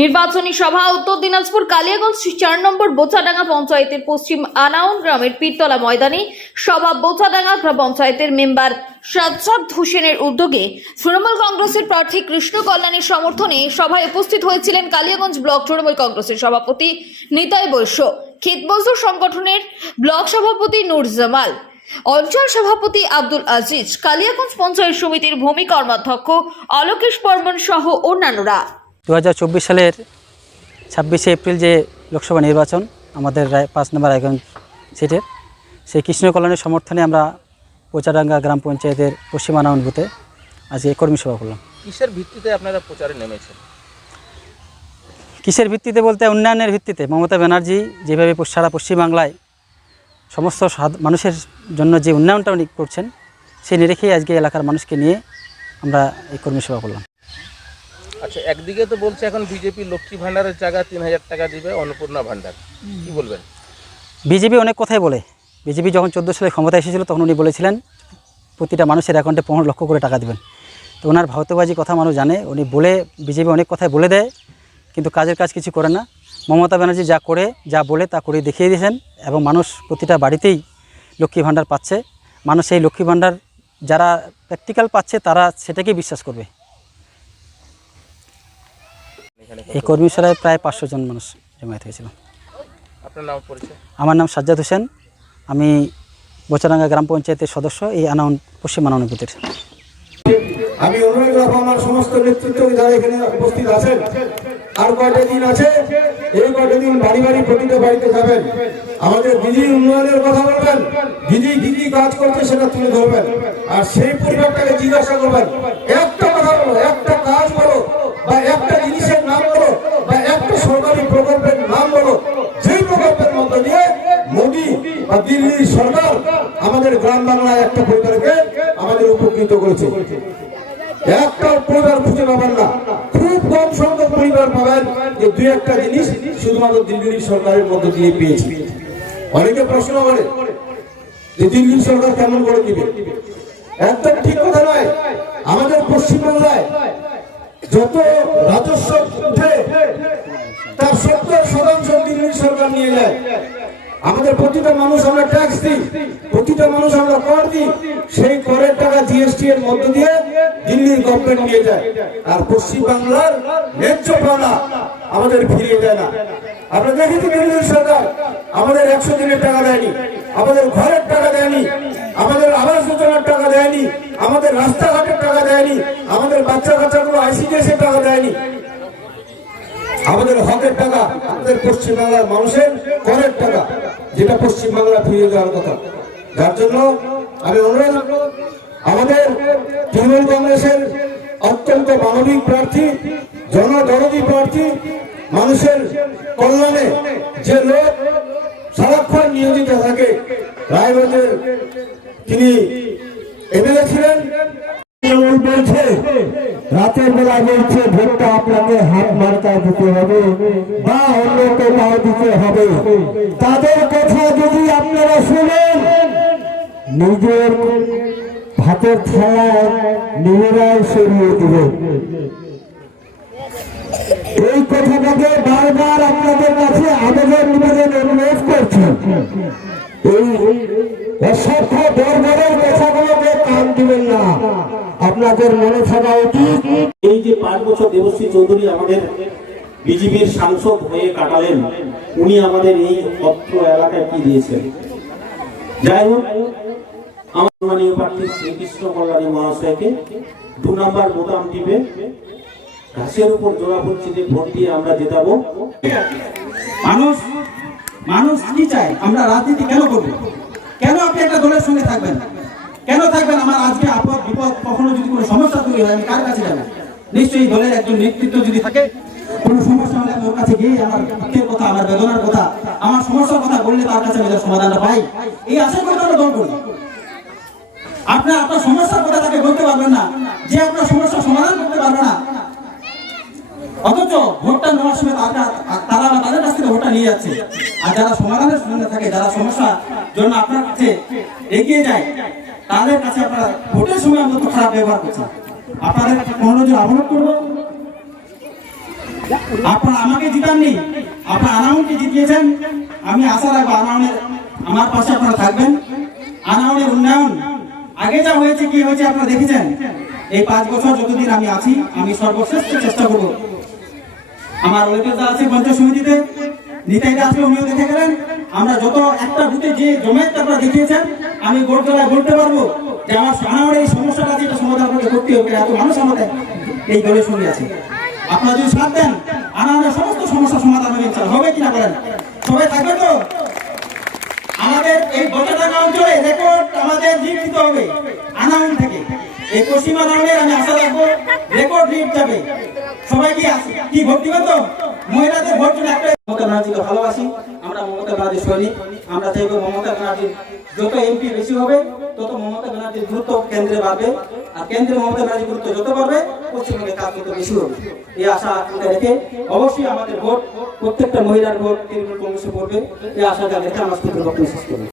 নির্বাচনী সভা, উত্তর দিনাজপুর, কালিয়াগঞ্জ, চার নম্বর বোচাডাঙ্গা পঞ্চায়েতের পশ্চিম আনাউন গ্রামের পীরতলা ময়দানে সভা, বোচাডাঙ্গা পঞ্চায়েতের মেম্বার সাজ্জাদ হোসেনের উদ্যোগে তৃণমূল কংগ্রেসের প্রার্থী কৃষ্ণ কল্যাণের সমর্থনে সভায় উপস্থিত হয়েছিলেন কালিয়াগঞ্জ ব্লক তৃণমূল কংগ্রেসের সভাপতি নিতাই বৈশ্য ক্ষেতমজদুর সংগঠনের ব্লক সভাপতি নূর জামাল, অঞ্চল সভাপতি আব্দুল আজিজ, কালিয়াগঞ্জ পঞ্চায়েত সমিতির ভূমি কর্মাধ্যক্ষ অলোকেশ বর্মন সহ অন্যান্যরা। দু হাজার চব্বিশ সালের ছাব্বিশে এপ্রিল যে লোকসভা নির্বাচন আমাদের রায় পাঁচ নম্বর রায়গঞ্জ সিটের সেই কৃষ্ণ কল্যাণের সমর্থনে আমরা পোচাডাঙ্গা গ্রাম পঞ্চায়েতের পশ্চিমানায়ন বুথে আজকে কর্মী সভা করলাম। কিসের ভিত্তিতে আপনারা প্রচারে নেমেছেন? কিসের ভিত্তিতে বলতে উন্নয়নের ভিত্তিতে মমতা ব্যানার্জি যেভাবে সারা পশ্চিমবাংলায় সমস্ত মানুষের জন্য যে উন্নয়নটা উনি করছেন সেই নিরেখেই আজকে এলাকার মানুষকে নিয়ে আমরা এই কর্মী সভা করলাম। আচ্ছা একদিকে তো বলছে এখন বিজেপি লক্ষ্মী ভান্ডারের জায়গা তিন হাজার টাকা দিবে, অন্নপূর্ণা ভান্ডার কি বলবেন? বিজেপি অনেক কথাই বলে। বিজেপি যখন চোদ্দ সালে ক্ষমতা এসেছিল, তখন উনি বলেছিলেন, প্রতিটা মানুষের অ্যাকাউন্টে পনেরো লক্ষ করে টাকা দেবেন। তো ওনার ভাওতাবাজি কথা মানুষ জানে, উনি বলে, বিজেপি অনেক কথাই বলে দেয়, কিন্তু কাজের কাজ কিছু করে না। মমতা ব্যানার্জি যা করে, যা বলে, তা করে দেখিয়ে দিয়েছেন, এবং মানুষ প্রতিটা বাড়িতেই লক্ষ্মী ভাণ্ডার পাচ্ছে। মানুষ এই লক্ষ্মী ভাণ্ডার যারা প্র্যাকটিক্যাল পাচ্ছে, তারা সেটাকেই বিশ্বাস করবে। এই কর্মী সভায় প্রায় পাঁচশো জন মানুষ জমায়েত হয়েছিল। আপনার নাম পরিচয়? আমার নাম সাজ্জাদ হোসেন। আমি বোচারাঙ্গা গ্রাম পঞ্চায়েতের সদস্য এই আনাউন পশ্চিম আনাউন বুথের। আমি অনুরোধ রাখব আমার সমস্ত নেতৃত্ব যারা এখানে উপস্থিত আছেন। আর কয়টা দিন আছে? এই কয়টা দিন বাড়ি বাড়ি প্রতিটা বাড়িতে যাবেন। আমাদের দিদি উন্নয়নের কথা বলবেন। দিদি দিদি কাজ করছে সেটা তুলে ধরবেন। আর সেই পরিবারটাকে জিজ্ঞাসা করবেন একটা কথা বলো একটা কাজ বলো বা একটা জিনিসের নাম বলো বা একটা সরকারি প্রকল্পের নাম বলো যেই প্রকল্পের মধ্য দিয়ে মোদী বা দিল্লির সরকার আমাদের গ্রাম বাংলায় একটা পরিবারকে আমাদের উপকৃত করেছে। একটা পরিবার খুঁজে পাবেন না। খুব কম সংখ্যক পরিবার পাবেন যে দুই একটা জিনিস শুধুমাত্র দিল্লির সরকারের মধ্য দিয়ে পেয়েছে। অনেকে প্রশ্ন করে যে দিল্লি সরকার কেমন করে দিবে একদম ঠিক কথা নয়। আমাদের পশ্চিমবাংলায় যত রাজস্ব উঠে, তার সত্তর শতাংশ দিল্লির সরকার নিয়ে যায় আমাদের প্রতিটা মানুষ আমরা ট্যাক্স দিই, প্রতিটা মানুষ আমরা কর দিই, সেই করের টাকা জিএসটি এর মধ্য দিয়ে দিল্লির গভর্নমেন্ট নিয়ে যায়। আর পশ্চিম বাংলার ন্যায্য পাওনা আমাদের ফিরিয়ে দেয় না। আমরা দেখেছি দিল্লির সরকার, আমাদের একশো দিনের টাকা দেয়নি, আমাদের ঘরের টাকা দেয়নি, আমাদের আবাস যোজনার টাকা দেয়নি, আমাদের রাস্তাঘাটের টাকা দেয়নি, আমাদের বাচ্চা কাচ্চাগুলো আইসিডিএস এর টাকা দেয়নি। আমাদের হকের টাকা আমাদের পশ্চিমবাংলার মানুষের করের টাকা, যেটা পশ্চিমবাংলা ফিরিয়ে দেওয়ার কথা। যার জন্য আমি অনুরোধ, আমাদের তৃণমূল কংগ্রেসের অত্যন্ত মানবিক প্রার্থী, জনদরদী প্রার্থী, মানুষের কল্যাণে যে লোক সারাক্ষণ নিয়োজিত থাকে, রায়গঞ্জের তিনি এমএলএ ছিলেন রাতের বেলা বলছে, ভোটটা আপনাকে হাত মার্কায় দিতে হবে বা অন্য কোথাও দিতে হবে। তাদের কথা যদি আপনারা শুনেন, নিজের ভাতের থালায় নিজেরাই সরিয়ে দিবেন। এই কথাটাকে বারবার আপনাদের কাছে আবেদন নিবেদন অনুরোধ করছেন এই অসভ্য বর্বরের কথাগুলোকে কান দিবেন না। আপনাদের মনে থাকা উচিত। এই যে পাঁচ বছর দেবশ্রী চৌধুরী আমাদের বিজেপির সাংসদ হয়ে কাটালেন উনি আমাদের এই অত্র এলাকায় কি দিয়েছেন? যাই হোক আমার মাননীয় প্রার্থী শ্রীকৃষ্ণ কল্যাণী মহাশয়কে দু নাম্বার বোতাম টিপে ঘাসের উপর জোড়া পরিচিতে ভোট দিয়ে আমরা জেতাবো। মানুষ মানুষ কি চায়? আমরা রাজনীতি কেন করব? কেন আপনি একটা দলের সঙ্গে থাকবেন? কেন থাকবেন আমার আজকে আপদ বিপদ, কখনো যদি কোনো সমস্যা তৈরি হয়, আমি কার কাছে যাব? নিশ্চয়ই দলের একজন নেতৃত্ব যদি থাকে, কোনো সমস্যা হলে আমি ওর কাছে গিয়ে আমার দুঃখের কথা, আমার বেদনার কথা, আমার সমস্যার কথা বললে তার কাছে আমি সমাধানটা পাই। এই আশা করে আমরা দল করি আপনার আপনার সমস্যার কথা তাকে বলতে পারবেন না। যে আপনার সমস্যার সমাধান করতে পারবে না। অথচ ভোটটা নেওয়ার সময় তারা তারা তাদের কাছ থেকে ভোটটা নিয়ে যাচ্ছে। আর যারা সমাধানের সঙ্গে থাকে, যারা সমস্যার জন্য আপনার কাছে এগিয়ে যায় তাদের কাছে আপনারা ভোটের সময় অন্তত খারাপ ব্যবহার করছেন আপনাদের মনোযোগ আবরণ করব? আপনারা আমাকে জিতাননি, আপনারা আনাউনকে জিতিয়েছেন। আমি আশা রাখব আনাউনের, আমার পাশে আপনারা থাকবেন। আনাউনের উন্নয়ন, আগে যা হয়েছে, কি হয়েছে আপনারা দেখেছেন? এই পাঁচ বছর যতদিন আমি আছি, আমি সর্বশ্রেষ্ঠ চেষ্টা করব। আমার ওয়েটেজা আছে পঞ্চায়েত সমিতিতে। নিতাইদা আছে উনিও দেখে গেলেন। আমরা যত একটা বুথে যে জমায়েতটা আপনারা দেখিয়েছেন আমি গোট জেলায় বলতে পারব যে আমার আমার এই সমস্যাটা আছে এটা সমাধান করতে করতে হবে, এত মানুষ আমাদের এই দলের সঙ্গে আছে। আপনারা যদি সাথ দেন আনাউনের সমস্ত সমস্যা সমাধান হবে, ইনশাআল্লাহ। হবে কিনা বলেন? সবাই থাকবে তো? আমাদের এই বটাডাঙ্গা অঞ্চলে রেকর্ড আমাদের দিতে হবে, আনাউন থেকে। এই পশ্চিম আনাউনের আমি আশা রাখব রেকর্ড লিড যাবে। সবাই কি আছে? কি ভোট দিবেন তো? মহিলাদের ভোট জন্য একটা মমতা ব্যানার্জিকে ভালোবাসি। আমরা মমতা ব্যানার্জির সৈনিক। আমরা চাইব মমতা ব্যানার্জির যত এমপি বেশি হবে, তত মমতা ব্যানার্জির গুরুত্ব কেন্দ্রে বাড়বে। আর কেন্দ্রে মমতা ব্যানার্জির গুরুত্ব যত বাড়বে, পশ্চিমবঙ্গে তার কিন্তু বেশি হবে। এই আশা আকাঙ্ক্ষা রেখে অবশ্যই আমাদের ভোট, প্রত্যেকটা মহিলার ভোট তৃণমূল কংগ্রেসে পড়বে। এই আশা রেখে আমার বক্তব্য শেষ করবে।